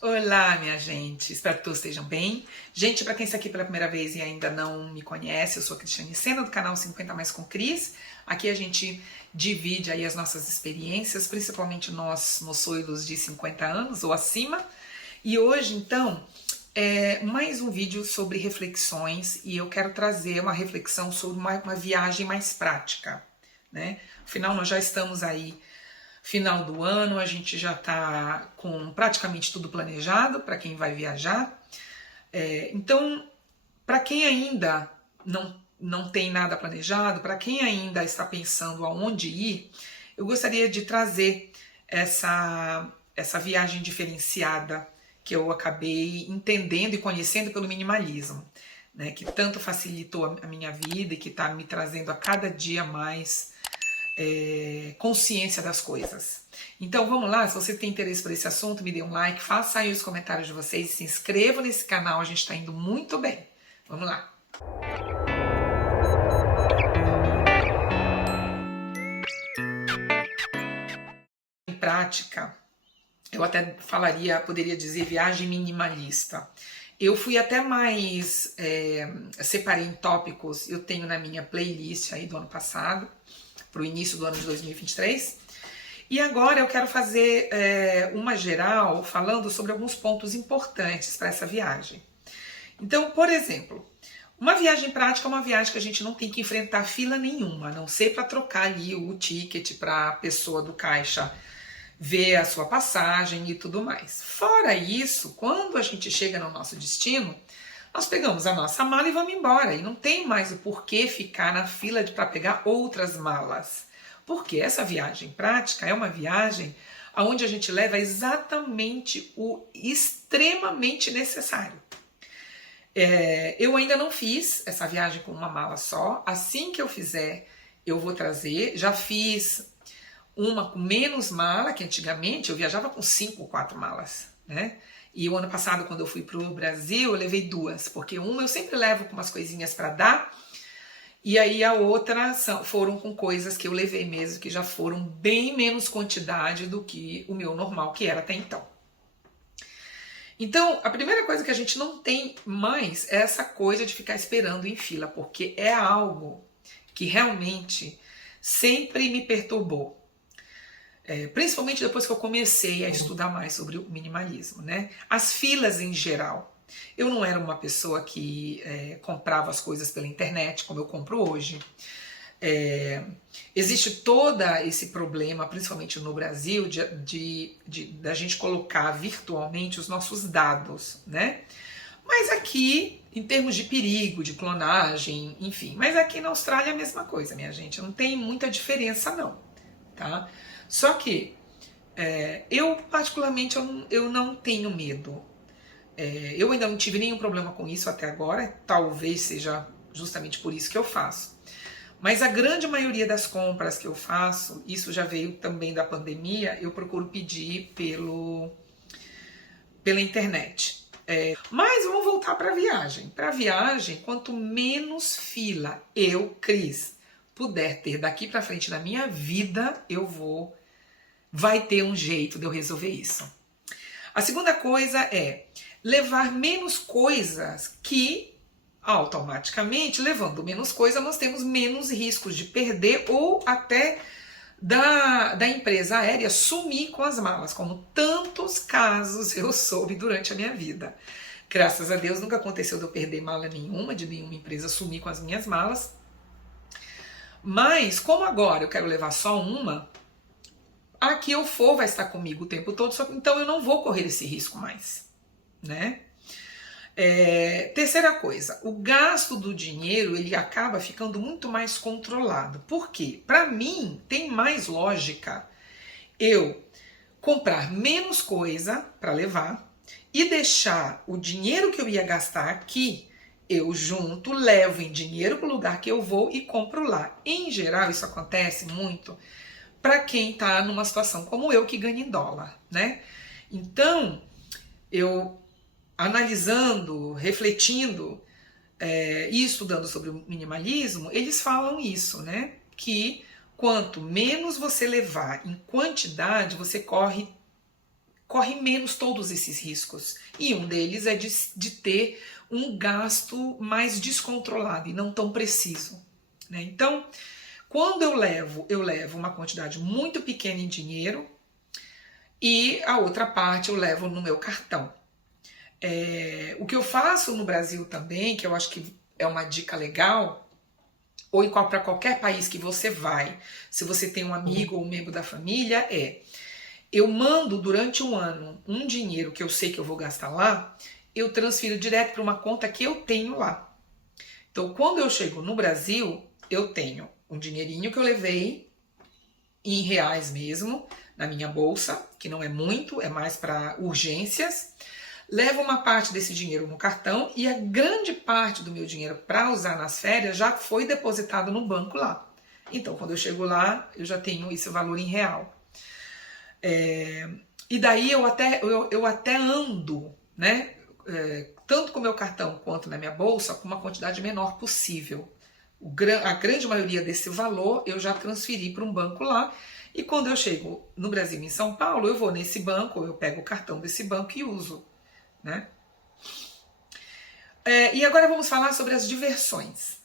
Olá, minha gente. Espero que todos estejam bem. Gente, para quem está aqui pela primeira vez e ainda não me conhece, eu sou a Cristiane Sena, do canal 50 Mais com Cris. Aqui a gente divide aí as nossas experiências, principalmente nós, moçoilos de 50 anos ou acima. E hoje, então, é mais um vídeo sobre reflexões e eu quero trazer uma reflexão sobre uma viagem mais prática, né? Afinal, nós já estamos aí final do ano, a gente já está com praticamente tudo planejado para quem vai viajar. Então, para quem ainda não tem nada planejado, para quem ainda está pensando aonde ir, eu gostaria de trazer essa viagem diferenciada que eu acabei entendendo e conhecendo pelo minimalismo, né, que tanto facilitou a minha vida e que está me trazendo a cada dia mais consciência das coisas. Então vamos lá, se você tem interesse por esse assunto, me dê um like, faça aí os comentários de vocês, se inscreva nesse canal, a gente está indo muito bem. Vamos lá. Em prática, eu até poderia dizer viagem minimalista. Eu fui até mais, separei em tópicos, eu tenho na minha playlist aí do ano passado, para o início do ano de 2023. E agora eu quero fazer uma geral falando sobre alguns pontos importantes para essa viagem. Então, por exemplo, uma viagem prática é uma viagem que a gente não tem que enfrentar fila nenhuma, a não ser para trocar ali o ticket para a pessoa do caixa ver a sua passagem e tudo mais. Fora isso, quando a gente chega no nosso destino, nós pegamos a nossa mala e vamos embora. E não tem mais o porquê ficar na fila para pegar outras malas. Porque essa viagem prática é uma viagem onde a gente leva exatamente o extremamente necessário. Eu ainda não fiz essa viagem com uma mala só. Assim que eu fizer, eu vou trazer. Já fiz uma com menos mala, que antigamente eu viajava com 5 ou 4 malas, né? E o ano passado, quando eu fui para o Brasil, eu levei 2, porque uma eu sempre levo com umas coisinhas para dar, e aí a outra foram com coisas que eu levei mesmo, que já foram bem menos quantidade do que o meu normal, que era até então. Então, a primeira coisa que a gente não tem mais é essa coisa de ficar esperando em fila, porque é algo que realmente sempre me perturbou. Principalmente depois que eu comecei a estudar mais sobre o minimalismo, né? As filas em geral. Eu não era uma pessoa que comprava as coisas pela internet, como eu compro hoje. Existe todo esse problema, principalmente no Brasil, da gente colocar virtualmente os nossos dados, né? Mas aqui, em termos de perigo, de clonagem, enfim. Mas aqui na Austrália é a mesma coisa, minha gente. Não tem muita diferença, não. Tá? Só que eu particularmente eu não tenho medo. Eu ainda não tive nenhum problema com isso até agora, talvez seja justamente por isso que eu faço. Mas a grande maioria das compras que eu faço, isso já veio também da pandemia, eu procuro pedir pela internet. Mas vamos voltar para a viagem. Para a viagem, quanto menos fila eu, Cris, puder ter daqui para frente na minha vida, vai ter um jeito de eu resolver isso. A segunda coisa é levar menos coisas que, automaticamente, levando menos coisa, nós temos menos riscos de perder ou até da empresa aérea sumir com as malas, como tantos casos eu soube durante a minha vida. Graças a Deus nunca aconteceu de eu perder mala nenhuma, de nenhuma empresa sumir com as minhas malas. Mas, como agora eu quero levar só uma, a que eu for vai estar comigo o tempo todo, então eu não vou correr esse risco mais, né? Terceira coisa, o gasto do dinheiro ele acaba ficando muito mais controlado. Por quê? Para mim, tem mais lógica eu comprar menos coisa para levar e deixar o dinheiro que eu ia gastar aqui, eu junto, levo em dinheiro para o lugar que eu vou e compro lá. Em geral, isso acontece muito para quem está numa situação como eu, que ganha em dólar, né? Então, eu analisando, refletindo e estudando sobre o minimalismo, eles falam isso, né? Que quanto menos você levar em quantidade, você corre corre menos todos esses riscos. E um deles é de ter um gasto mais descontrolado e não tão preciso, né? Então, quando eu levo uma quantidade muito pequena em dinheiro e a outra parte eu levo no meu cartão. O que eu faço no Brasil também, que eu acho que é uma dica legal, ou para qualquer país que você vai, se você tem um amigo ou um membro da família, eu mando durante um ano um dinheiro que eu sei que eu vou gastar lá, eu transfiro direto para uma conta que eu tenho lá. Então, quando eu chego no Brasil, eu tenho um dinheirinho que eu levei em reais mesmo, na minha bolsa, que não é muito, é mais para urgências. Levo uma parte desse dinheiro no cartão e a grande parte do meu dinheiro para usar nas férias já foi depositado no banco lá. Então, quando eu chego lá, eu já tenho esse valor em real. E daí eu até ando, né? Tanto com o meu cartão quanto na minha bolsa, com uma quantidade menor possível. A grande maioria desse valor eu já transferi para um banco lá. E quando eu chego no Brasil, em São Paulo, eu vou nesse banco, eu pego o cartão desse banco e uso, né? E agora vamos falar sobre as diversões.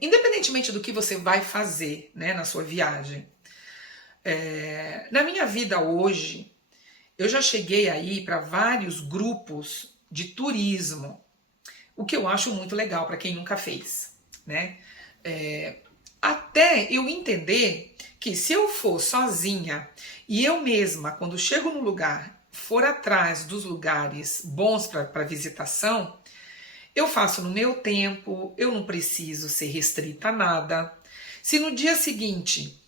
Independentemente do que você vai fazer, né, na sua viagem, na minha vida hoje, eu já cheguei aí para vários grupos de turismo, o que eu acho muito legal para quem nunca fez, né? Até eu entender que se eu for sozinha e eu mesma, quando chego no lugar, for atrás dos lugares bons para visitação, eu faço no meu tempo, eu não preciso ser restrita a nada. Se no dia seguinte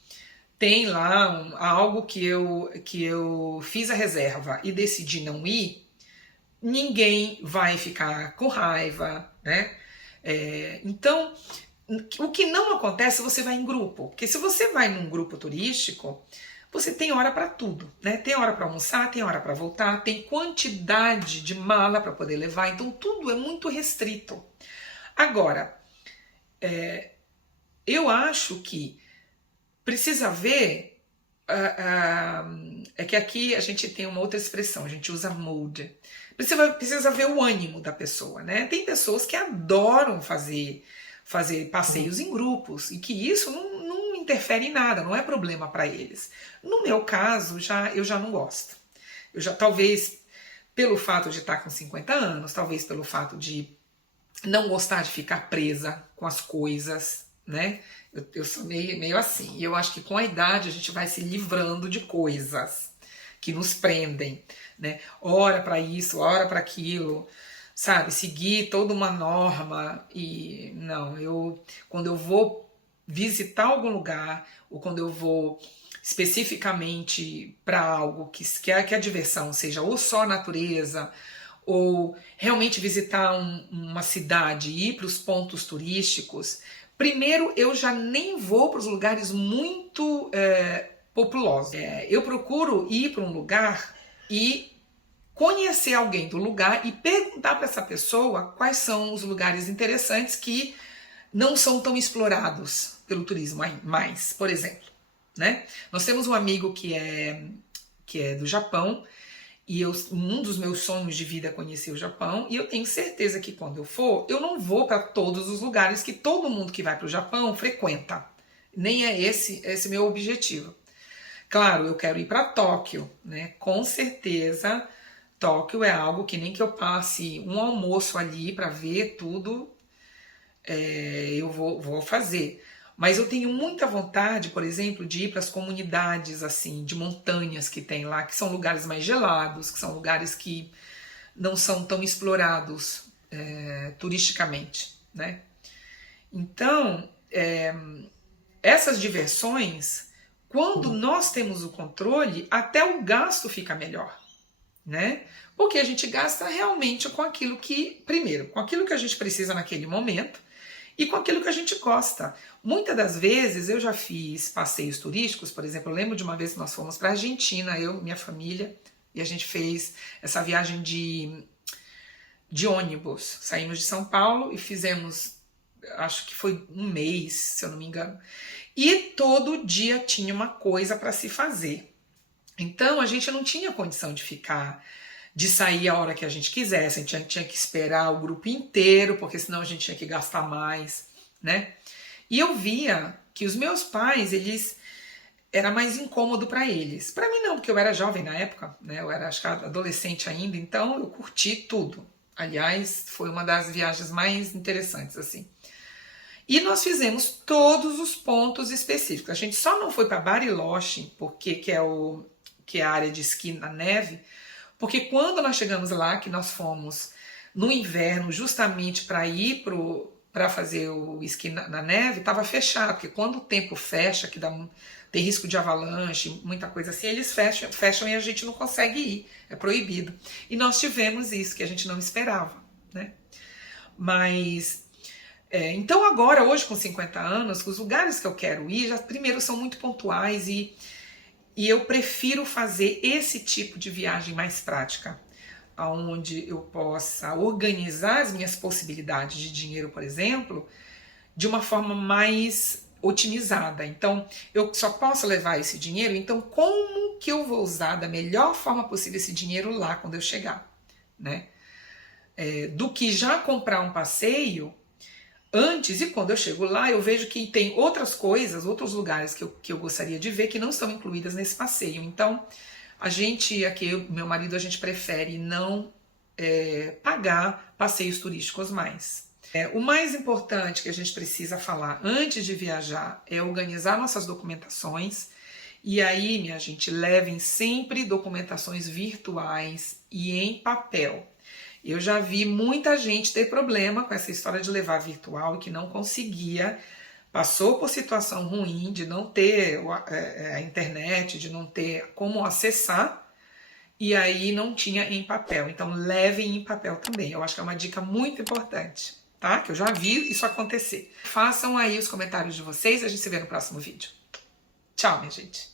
tem lá algo que eu fiz a reserva e decidi não ir, ninguém vai ficar com raiva, né? Então, o que não acontece, você vai em grupo. Porque se você vai num grupo turístico, você tem hora para tudo, né? Tem hora para almoçar, tem hora para voltar, tem quantidade de mala para poder levar, então tudo é muito restrito. Agora, eu acho que precisa ver. É que aqui a gente tem uma outra expressão, a gente usa mood. Precisa ver o ânimo da pessoa, né? Tem pessoas que adoram fazer passeios em grupos e que isso não interfere em nada, não é problema para eles. No meu caso, eu já não gosto. Talvez pelo fato de estar com 50 anos, talvez pelo fato de não gostar de ficar presa com as coisas, né? Eu sou meio assim. E eu acho que com a idade a gente vai se livrando de coisas que nos prendem, né? Ora para isso, ora para aquilo, sabe? Seguir toda uma norma. E não, quando eu vou visitar algum lugar, ou quando eu vou especificamente para algo que a diversão seja ou só a natureza, ou realmente visitar uma cidade e ir para os pontos turísticos, primeiro eu já nem vou para os lugares muito populosos. Eu procuro ir para um lugar e conhecer alguém do lugar e perguntar para essa pessoa quais são os lugares interessantes que não são tão explorados pelo turismo mais, por exemplo, né? Nós temos um amigo que é do Japão e um dos meus sonhos de vida é conhecer o Japão, e eu tenho certeza que quando eu for, eu não vou para todos os lugares que todo mundo que vai para o Japão frequenta. Nem é esse meu objetivo. Claro, eu quero ir para Tóquio, né? Com certeza, Tóquio é algo que nem que eu passe um almoço ali para ver tudo, eu vou fazer. Mas eu tenho muita vontade, por exemplo, de ir para as comunidades assim de montanhas que tem lá, que são lugares mais gelados, que são lugares que não são tão explorados turisticamente, né? Então, essas diversões, quando nós temos o controle, até o gasto fica melhor, né? Porque a gente gasta realmente com aquilo primeiro, com aquilo que a gente precisa naquele momento, e com aquilo que a gente gosta. Muitas das vezes eu já fiz passeios turísticos, por exemplo, eu lembro de uma vez que nós fomos para a Argentina, eu e minha família, e a gente fez essa viagem de ônibus. Saímos de São Paulo e fizemos, acho que foi um mês, se eu não me engano. E todo dia tinha uma coisa para se fazer. Então a gente não tinha condição de sair a hora que a gente quisesse, a gente tinha que esperar o grupo inteiro, porque senão a gente tinha que gastar mais, né? E eu via que os meus pais, eles era mais incômodo para eles. Para mim não, porque eu era jovem na época, né? Eu era, acho que, adolescente ainda, então eu curti tudo. Aliás, foi uma das viagens mais interessantes, assim. E nós fizemos todos os pontos específicos. A gente só não foi para Bariloche, porque que é a área de esqui na neve, porque quando nós chegamos lá, que nós fomos no inverno, justamente para ir para fazer o esqui na neve, estava fechado, porque quando o tempo fecha, que tem risco de avalanche, muita coisa assim, eles fecham e a gente não consegue ir, é proibido. E nós tivemos isso, que a gente não esperava, né? Mas, então agora, hoje com 50 anos, os lugares que eu quero ir, já primeiro são muito pontuais e eu prefiro fazer esse tipo de viagem mais prática, onde eu possa organizar as minhas possibilidades de dinheiro, por exemplo, de uma forma mais otimizada. Então, eu só posso levar esse dinheiro, então como que eu vou usar da melhor forma possível esse dinheiro lá quando eu chegar, né? Do que já comprar um passeio antes, e quando eu chego lá eu vejo que tem outras coisas, outros lugares que eu gostaria de ver que não estão incluídas nesse passeio. Então, a gente, aqui, meu marido, a gente prefere não pagar passeios turísticos mais. O mais importante que a gente precisa falar antes de viajar é organizar nossas documentações. E aí, minha gente, levem sempre documentações virtuais e em papel. Eu já vi muita gente ter problema com essa história de levar virtual e que não conseguia, passou por situação ruim de não ter a internet, de não ter como acessar, e aí não tinha em papel. Então levem em papel também. Eu acho que é uma dica muito importante, tá? Que eu já vi isso acontecer. Façam aí os comentários de vocês, a gente se vê no próximo vídeo. Tchau, minha gente.